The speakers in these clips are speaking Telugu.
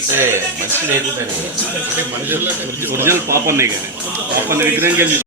అంటే మంచి లేకుందని అంటే మనుషుల ఒరిజినల్ పాపన్నే కానీ పాపన్న విగ్రహం వెళ్ళి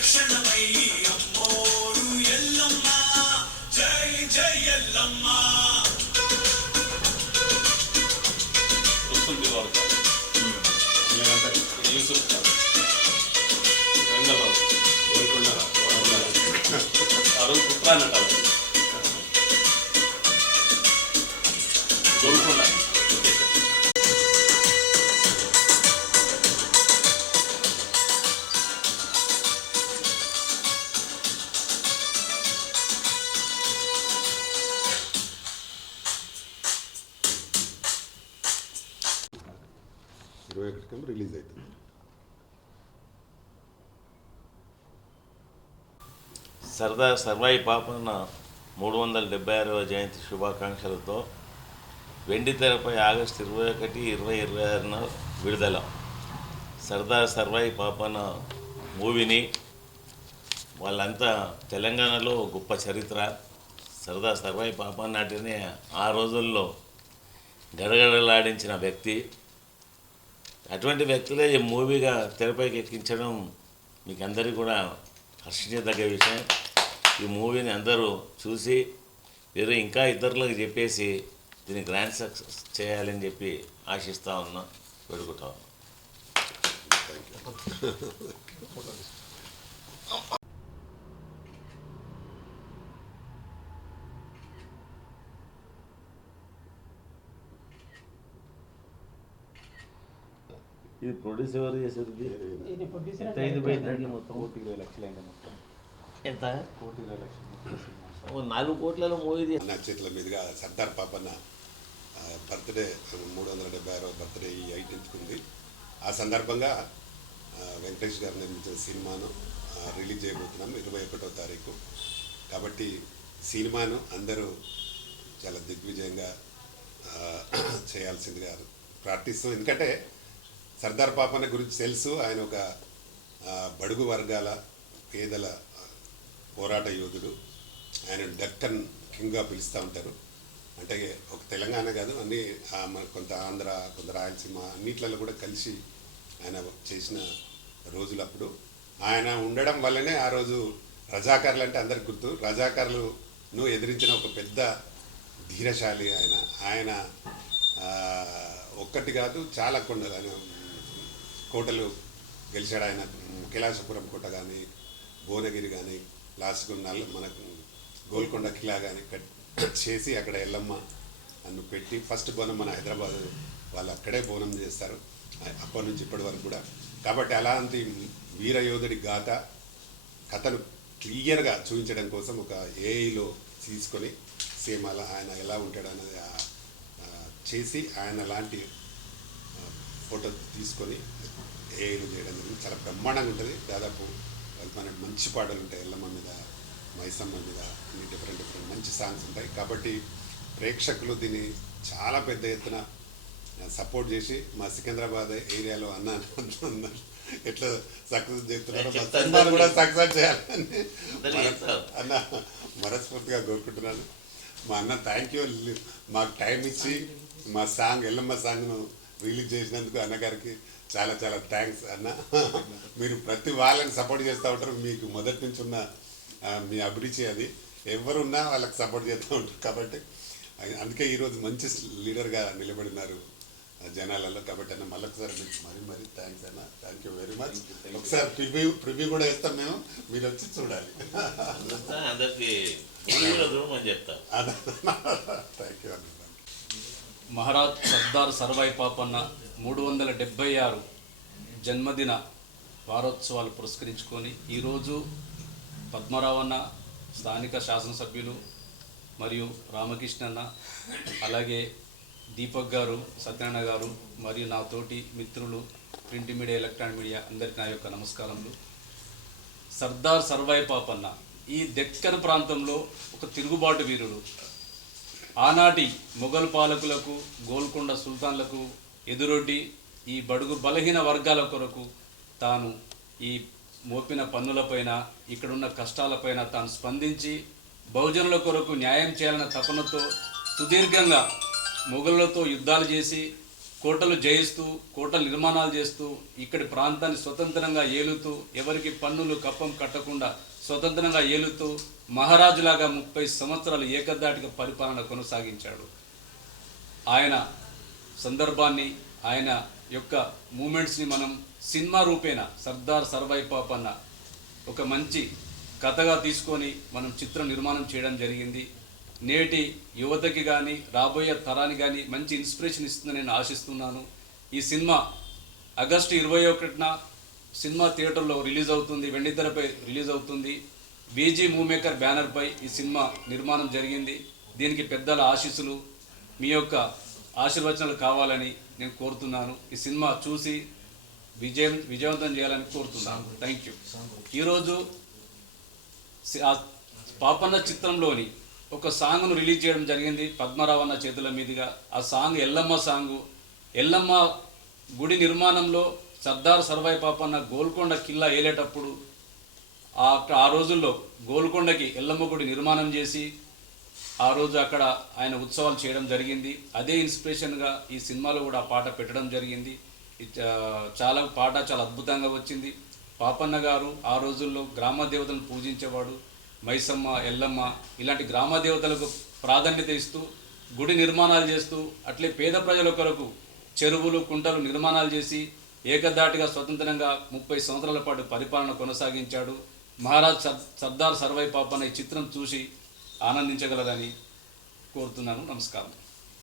రిలీజ్ అవుతుంది. సర్దార్ సర్వాయి పాపన్న 376వ జయంతి శుభాకాంక్షలతో వెండి తెరపై ఆగస్టు 21, 2026న విడుదల. సర్దార్ సర్వాయి పాపన్న మూవీని వాళ్ళంతా తెలంగాణలో గొప్ప చరిత్ర. సర్దార్ సర్వాయి పాపన్న నాటిని ఆ రోజుల్లో గడగడలాడించిన వ్యక్తి. అటువంటి వ్యక్తులే ఈ మూవీగా తెరపైకి ఎక్కించడం మీకు అందరికీ కూడా హర్షించదగ్గ విషయం. ఈ మూవీని అందరూ చూసి వేరే ఇంకా ఇతరులకు చెప్పేసి దీన్ని గ్రాండ్ సక్సెస్ చేయాలని చెప్పి ఆశిస్తూ ఉన్నా, పెడుకుంటా ఉన్నా. ఇది ప్రొడ్యూస్ ఎవరు చేసేది? మొత్తం 1,20,00,000 అయింది. మొత్తం ఎంత? 1,20,00,000. 4 కోట్లలో మూవీ నా చేతుల మీదుగా సర్దార్ పాపన్న బర్త్డే 376వ బర్త్డే ఈ 18th ఉంది. ఆ సందర్భంగా వెంకటేష్ గారు నిర్మించిన సినిమాను రిలీజ్ చేయబోతున్నాం 21వ తారీఖు. కాబట్టి సినిమాను అందరూ చాలా దిగ్విజయంగా చేయాల్సిందిగా ప్రార్థిస్తూ, ఎందుకంటే సర్దార్ పాపన్న గురించి తెలుసు. ఆయన ఒక బడుగు వర్గాల పేదల పోరాట యోధుడు. ఆయన డక్కన్ కింగ్గా పిలుస్తూ ఉంటారు. అంటే ఒక తెలంగాణ కాదు, అన్నీ కొంత ఆంధ్ర, కొంత రాయలసీమ అన్నిట్లలో కూడా కలిసి ఆయన చేసిన రోజులప్పుడు ఆయన ఉండడం వల్లనే ఆ రోజు రజాకారులు అంటే అందరికి గుర్తు. రజాకారులను ఎదిరించిన ఒక పెద్ద ధీరశాలి ఆయన. ఆయన ఒక్కటి కాదు, చాలా కొండలు ఆయన కోటలు గెలిచాడు. ఆయన కైలాసపురం కోట కానీ, భువనగిరి కానీ, లాస్ట్కు మనకు గోల్కొండ కిలా కానీ చేసి అక్కడ ఎల్లమ్మ అన్ను పెట్టి ఫస్ట్ బోనం మన హైదరాబాద్ వాళ్ళు అక్కడే బోనం చేస్తారు అప్పటి నుంచి ఇప్పటి వరకు కూడా. కాబట్టి అలాంటి వీరయోధుడి గాథ కథను క్లియర్గా చూపించడం కోసం ఒక ఏఐలో తీసుకొని సేమ్ అలా ఆయన ఎలా ఉంటాడు అనేది చేసి ఆయన లాంటి ఫోటో తీసుకొని ఏఐలో చేయడం జరిగింది. చాలా బ్రహ్మాండంగా ఉంటుంది. దాదాపు మన మంచి పాటలు ఉంటాయి, ఎల్లమ్మ మీద, మైసమ్మ మీద, అన్ని డిఫరెంట్ మంచి సాంగ్స్ ఉంటాయి. కాబట్టి ప్రేక్షకులు దీన్ని చాలా పెద్ద ఎత్తున సపోర్ట్ చేసి మా సికింద్రాబాద్ ఏరియాలో అన్న ఎట్లా సక్సెస్ చేస్తున్నారో మా సినిమాలు కూడా సక్సెస్ చేయాలని అన్న మనస్ఫూర్తిగా కోరుకుంటున్నాను. మా అన్న థ్యాంక్ యూ, మాకు టైం ఇచ్చి మా సాంగ్ ఎల్లమ్మ సాంగ్ను రిలీజ్ చేసినందుకు అన్నగారికి చాలా చాలా థ్యాంక్స్ అన్న. మీరు ప్రతి వాళ్ళని సపోర్ట్ చేస్తూ ఉంటారు. మీకు మొదటి నుంచి ఉన్న మీ అభిరుచి అది. ఎవరున్నా వాళ్ళకి సపోర్ట్ చేస్తూ ఉంటారు. కాబట్టి అందుకే ఈరోజు మంచి లీడర్గా నిలబడినారు జనాలలో. కాబట్టి అన్న మళ్ళొకసారి మీకు మరీ థ్యాంక్స్ అన్న. Thank you very much. ఒకసారి ప్రివ్యూ కూడా వేస్తాం మేము, మీరు వచ్చి చూడాలి. థ్యాంక్ యూ అన్న. మహారాజ్ సర్దార్ సర్వాయి పాపన్న 376 జన్మదిన వారోత్సవాలు పురస్కరించుకొని ఈరోజు పద్మరావన్న, స్థానిక శాసనసభ్యులు మరియు రామకృష్ణన్న, అలాగే దీపక్ గారు, సత్యనారాయణ గారు మరియు నా తోటి మిత్రులు ప్రింట్ మీడియా, ఎలక్ట్రానిక్ మీడియా అందరికీ నా యొక్క నమస్కారములు. సర్దార్ సర్వాయి పాపన్న ఈ దక్కన్ ప్రాంతంలో ఒక తిరుగుబాటు వీరుడు. ఆనాటి మొఘల్ పాలకులకు, గోల్కొండ సుల్తాన్లకు ఎదురొడ్డి ఈ బడుగు బలహీన వర్గాల కొరకు తాను ఈ మోపిన పన్నులపైన, ఇక్కడున్న కష్టాలపైన తాను స్పందించి బహుజనుల కొరకు న్యాయం చేయాలన్న తపనతో సుదీర్ఘంగా మొఘలులతో యుద్ధాలు చేసి కోటలు జయిస్తూ కోటల నిర్మాణాలు చేస్తూ ఇక్కడి ప్రాంతాన్ని స్వతంత్రంగా ఏలుతూ ఎవరికి పన్నులు కప్పం కట్టకుండా స్వతంత్రంగా ఏలుతూ మహారాజులాగా 30 సంవత్సరాలు ఏకదాటిగా పరిపాలన కొనసాగించాడు. ఆయన సందర్భాన్ని ఆయన యొక్క మూమెంట్స్ని మనం సినిమా రూపేణ సర్దార్ సర్వాయి పాపన్న ఒక మంచి కథగా తీసుకొని మనం చిత్రం నిర్మాణం చేయడం జరిగింది. నేటి యువతకి కానీ రాబోయే తరానికి కానీ మంచి ఇన్స్పిరేషన్ ఇస్తుందని నేను ఆశిస్తున్నాను. ఈ సినిమా ఆగస్టు 21న సినిమా థియేటర్లో రిలీజ్ అవుతుంది, వెండితెరపై రిలీజ్ అవుతుంది. బీజీ మూవీమేకర్ బ్యానర్పై ఈ సినిమా నిర్మాణం జరిగింది. దీనికి పెద్దల ఆశీస్సులు మీ యొక్క ఆశీర్వచనాలు కావాలని నేను కోరుతున్నాను. ఈ సినిమా చూసి విజయవంతం చేయాలని కోరుతున్నాను. Thank you. ఈరోజు పాపన్న చిత్రంలోని ఒక సాంగ్ను రిలీజ్ చేయడం జరిగింది పద్మరావన్న చేతుల మీదుగా. ఆ సాంగ్ ఎల్లమ్మ సాంగు. ఎల్లమ్మ గుడి నిర్మాణంలో సర్దార్ సర్వాయి పాపన్న గోల్కొండ కిల్లా ఏలేటప్పుడు ఆ రోజుల్లో గోల్కొండకి ఎల్లమ్మ గుడి నిర్మాణం చేసి ఆ రోజు అక్కడ ఆయన ఉత్సవాలు చేయడం జరిగింది. అదే ఇన్స్పిరేషన్గా ఈ సినిమాలో కూడా ఆ పాట పెట్టడం జరిగింది. పాట చాలా అద్భుతంగా వచ్చింది. పాపన్న గారు ఆ రోజుల్లో గ్రామ దేవతలను పూజించేవాడు. మైసమ్మ, ఎల్లమ్మ ఇలాంటి గ్రామ దేవతలకు ప్రాధాన్యత ఇస్తూ గుడి నిర్మాణాలు చేస్తూ అట్లే పేద ప్రజల కొరకు చెరువులు కుంటలు నిర్మాణాలు చేసి ఏకదాటిగా స్వతంత్రంగా 30 సంవత్సరాల పాటు పరిపాలన కొనసాగించాడు. మహారాజ్ సర్దార్ సర్వాయి పాపన్న ఈ చిత్రం చూసి ఆనందించగలరని కోరుతున్నాను. నమస్కారం.